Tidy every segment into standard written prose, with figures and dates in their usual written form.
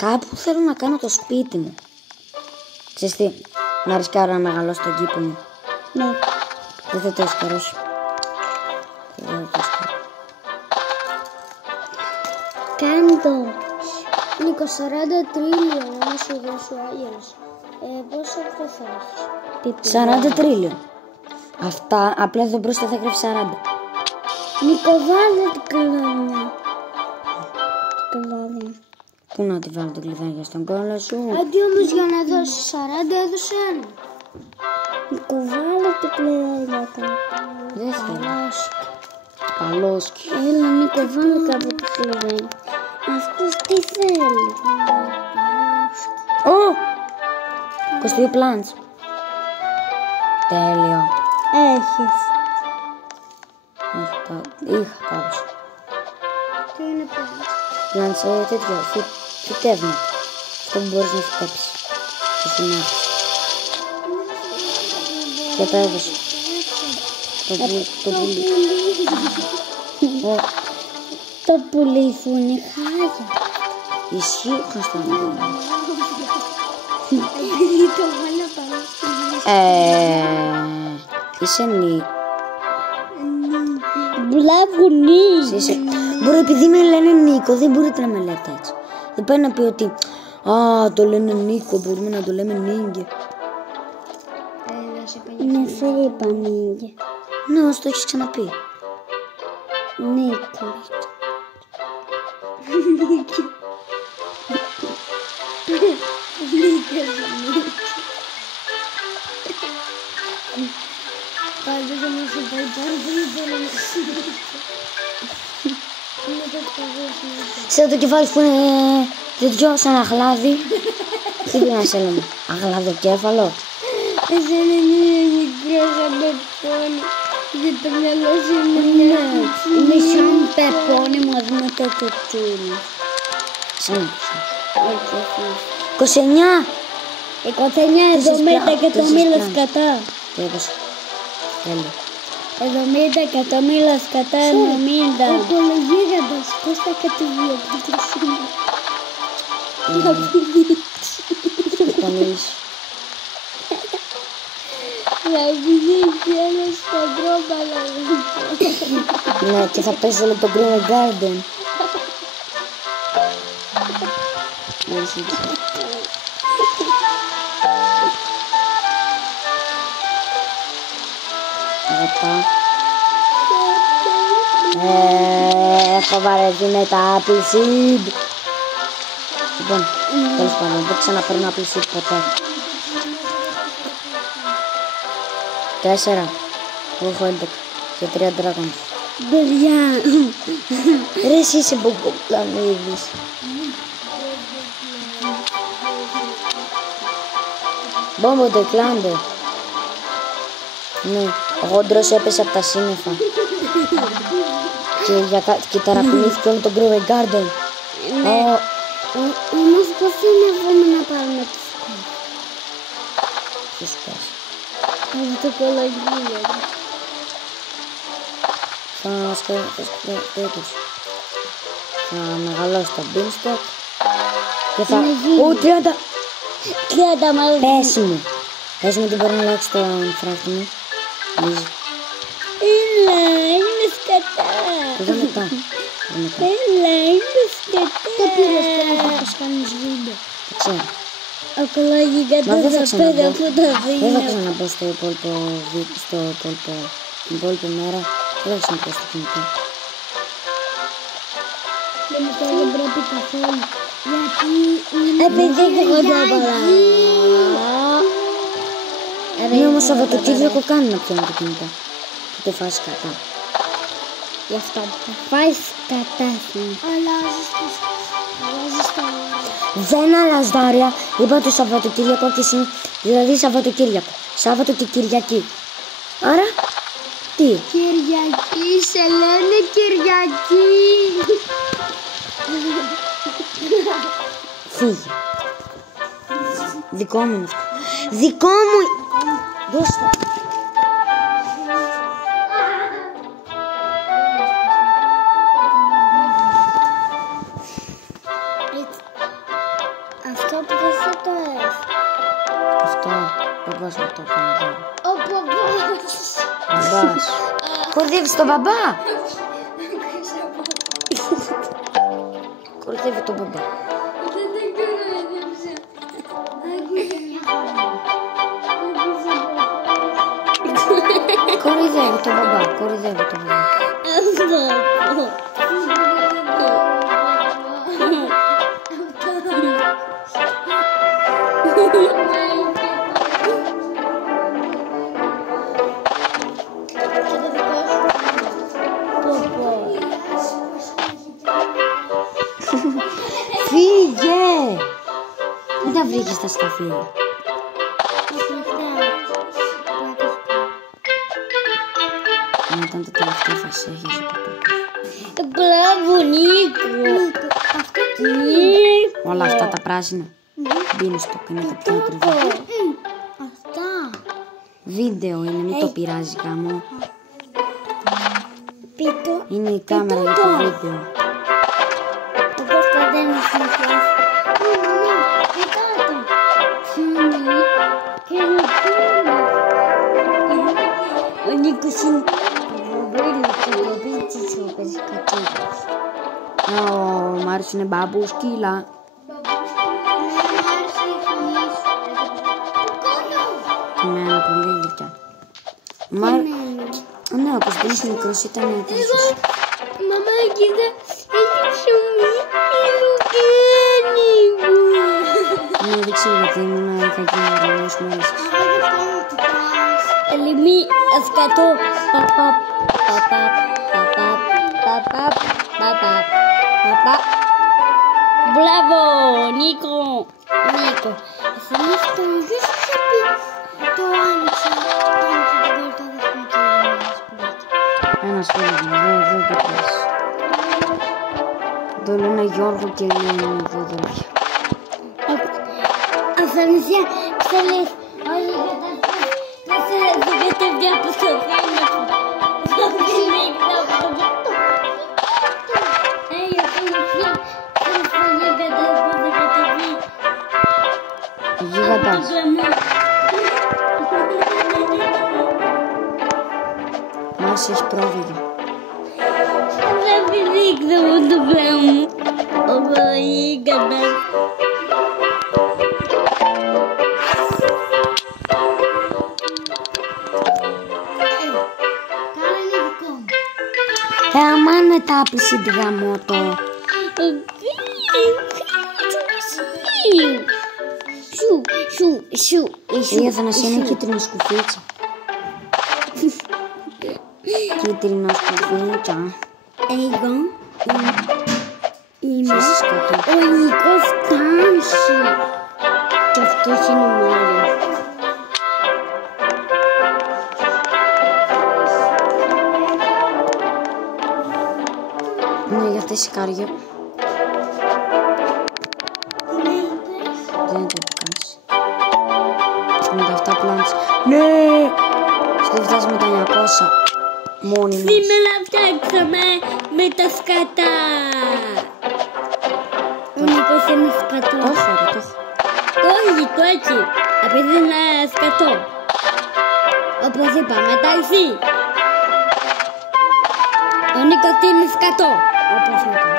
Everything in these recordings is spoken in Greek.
Κάπου θέλω να κάνω το σπίτι μου. Ξέρεις τι, να ρισκάρω να μεγαλώσω τον κήπο μου. Ναι. Δεν θα το ρισκαρώσω. Κάντο. Νίκο, 40 τρίλιον να σου δώσω άγιος. Πόσο αυτό θα έχεις? 40 τρίλιον. Αυτά, απλά εδώ μπροστά θα γράφει 40. Νίκο, βάλε την κλειδιά. Κλειδιά. Πού να τη βάλω το κλειδάκι στον κόλλο σου? Αντί όμως για να δώσεις 40 έδωσε ένα. Νίκο, βάλε την κλειδιά κάπου. Δεν θέλω. Παλόσκι. Έλα Νίκο, βάλε κάπου την κλειδιά. Αυτός τι θέλει? Ω! 22 plants. Τέλειο. Έχεις. Είχα πάντως. Τι είναι πλάνος? Πλants τέτοιο, φυτεύμα. Αυτό που μπορείς να φυτέψεις. Και συνάχεις. Και τα έδωσε. Το πουλί. Το πουλί σου είναι χάγια. Ισχύει χαστά να δω. Το βάλω πάνω. Είσαι νι. Μπλαβουνί. Μπορεί επειδή με λένε Νίκο, δεν μπορείτε να με λέτε έτσι. Δεν πάει να πει ότι α, το λένε Νίκο, μπορούμε να το λέμε Νίγκε. Ναι, σε είπα Νίγκε. Ναι, όσο το έχεις ξαναπεί. Νίκο. Πάντως δεν μου σου πάει πάρα πολύ θέλω να σου. Σε το κεφάλι που είναι τέτοιο σαν αγλάδι. Τι πει να σε λέμε, αγλαδοκέφαλο. Εσένα είναι μικρό σαν πεπόνι. Για το μυαλό σου είναι είναι σαν πεπόνι μαζί με το κουτσούνι. Σαν Όχι, 29. 29 εκατομμύρια σκατά. Τι έπασε. Τέλειο. 70 εκατομμύρια σκατά 90. Ο υπολογίγαντας πώς θα κατεβιωτήσεις είναι. Να Πανείς. να πηδήξει ένα σπαντρόπαλα. Ναι, και θα πέσει όλο το Green Garden. Αγαπά. Έχω βαρεθεί με τα Apple Seed. Λοιπόν, τέλος πάντων, δεν ξαναπαίρνω Apple Seed ποτέ. 4. Εγώ έχω 11 και 3 dragons. Παιδιά. Ρε εσύ είσαι μπομποπλανίδης. Μπόμποντε, κλάντε. Ναι, ο γόντρος έπεσε από τα σύννεφα. Και ταρακουνήθηκε όλο το Green Garden. Όμως πώς είναι βγούμε να πάρουμε τους σπάς. Τους σπάς. Από το κολογείο. Θα μεγαλώσει το beanstalk. Και θα... Ω, 30. 30 μάλλον. Πες μου. Πες μου τι μπορεί να αλλάξει το φράχτη μου. Λύζει. Έλα, είναι σκατά. Δεν μετά. Έλα, είναι σκατά. Το πήρες τώρα πως κάνεις βίντεο. Το ξέρω. Ο κολόγιγαντας θα πέρα από τα Δεν θα βίντεο. ξαναπώ στην υπόλοιπη μέρα. Δεν θα ξαναπώ στο κινητό. Και μετά δεν πρέπει καθόλου. Γιατί επειδή δεν κοντόπαλα. Ναι, όμως Σαββατοκύριακο κάνει να πιάνει το κινητό. Και το φάει κατά. Γι' αυτό θα φάει κατά σου. Αλλάζεις τα όρια. Δεν αλλάζει τα όρια. Είπα το Σαββατοκύριακο και εσύ. Δηλαδή Σαββατοκύριακο. Σάββατο και Κυριακή. Άρα, τι. Κυριακή, σε λένε Κυριακή. Φύγε. Δικό μου είναι αυτό. Δικό μου. Δώστε. μπαμπάς μου το έκανε δώρο. Ο μπαμπάς. Μπαμπάς. Κορδεύεις τον μπαμπά. Κορδεύει τον μπαμπά. Δεν τον κοροϊδεύσα. Άκουσε μια φορά. Κορδεύει τον μπαμπά. Κορδεύει τον μπαμπά. Φύγε! Δεν τα βρήκες τα σκαφίδια. Αν ήταν το τελευταίο θα σε έχεις από τότε. Μπράβο Νίκο. Αυτό τι είναι? Όλα αυτά τα πράσινα. Μπίνω στο είναι το πιο ακριβό. Αυτά. Βίντεο είναι, μην το πειράζει γάμο. Πίτο. Είναι η κάμερα για το βίντεο. Ο Κωνσταντίνος είναι κλάση. Ο Νίκος είναι Ο Μάριος είναι μπαμπούσκυλα. Εμένα πολύ γλυκιά. Ναι, ο Κωνσταντίνος μικρός ήταν έτρος. Μαμά, κοίτα, έχει ψωμί ηλικένικο. Ναι, δεν ξέρω γιατί ήμουν κακή να ρωτήσω μόλις. Ελιμί, αυκατό. Παπαπ, παπαπ, παπαπ, παπαπ, παπαπ, παπαπ. Μπράβο, Νίκο. Νίκο, θέλεις το ποιος θα πει το άνοιξα. Ένας φίλος μου, δεν το πες. Το λένε Γιώργο και είναι Βοδόρια. Αθανασία, ξέρεις, όλοι δεν κατεβιά από το θέμα σου. Θα μιλήσει από το αυτό. Αθανασία, ξέρεις, δεν κατεβεί. Γίγαντας. Μάρς έχει πρόβυγα. Δεν πηδήξω από το πλέον μου. Ο γίγαντας. Αμάν μετά πισί τη γαμώτο. Η Αθανασία είναι κίτρινο σκουφίτσα. Κίτρινο σκουφίτσα. Εγώ είμαι Σας κάτω. ο Νίκος Τάμση. Και αυτός είναι ο Μάριος. Ναι, για αυτές σηκάριο. Δεν το κάνεις. Με τα αυτά πλάντες. Ναι! Στο φτάσουμε τα 900. Μόνοι μας. Σήμερα φτιάξαμε με τα σκατά. Ο Νίκος είναι σκατό. Το έχω, ρε, το έχω. Το όχι, το έτσι. Επειδή είναι σκατό. Όπως είπαμε, τα εσύ. Ο Νίκος είναι σκατό. Όπως είπαμε.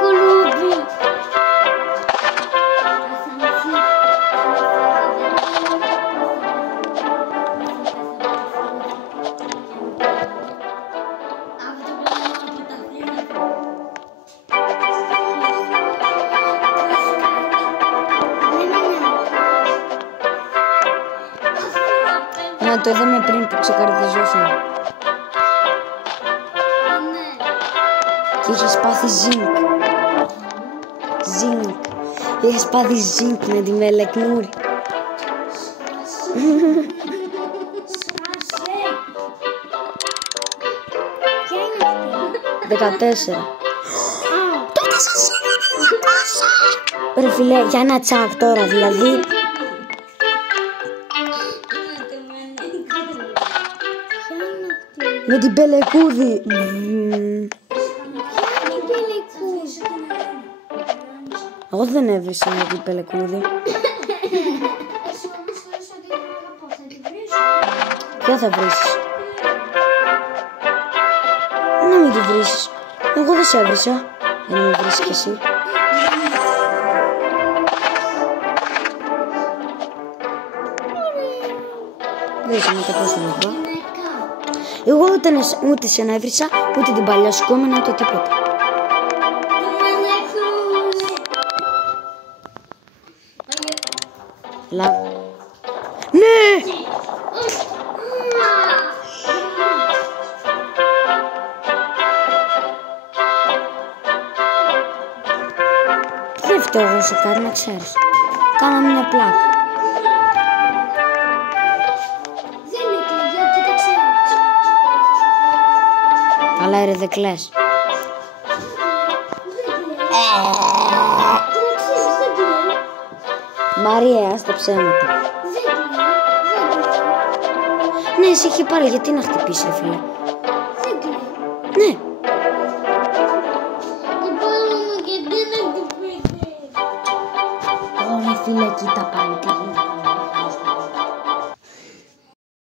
Κουλούπι. Να το είδαμε πριν που ξεκαρδιζόσουν. Και είχες πάθει ζίνκ. Ζίνκ. Είχες πάθει ζίνκ με τη μελεκνούρη. Ποια είναι αυτή? 14. Τότε σας είδα 200. Ρε φίλε, για ένα τσακ τώρα δηλαδή. Ποια είναι αυτή? Με την πελεκούδη. Εγώ δεν έβρισα με την πελεκούδη. Ποια θα βρίσεις? Να μην τη βρίσεις. Εγώ δεν σε έβρισα. Για να με βρίσεις κι εσύ. Βρίσα με τα πρόσωπα. Εγώ ούτε σε να έβρισα, ούτε την παλιά σου κόμμενα, ούτε τίποτα. Ναι! Δεν φταίω εγώ σε κάτι, να ξέρεις. Κάναμε μια πλάκα. Δεν είναι γιατί τα ξέρεις. Καλά ρε, δεν κλαις. Μαρία, στα ψέματα. Ναι, εσύ είχε πάρει, γιατί να χτυπήσει, φίλε. Δεν κλαίει. Ναι.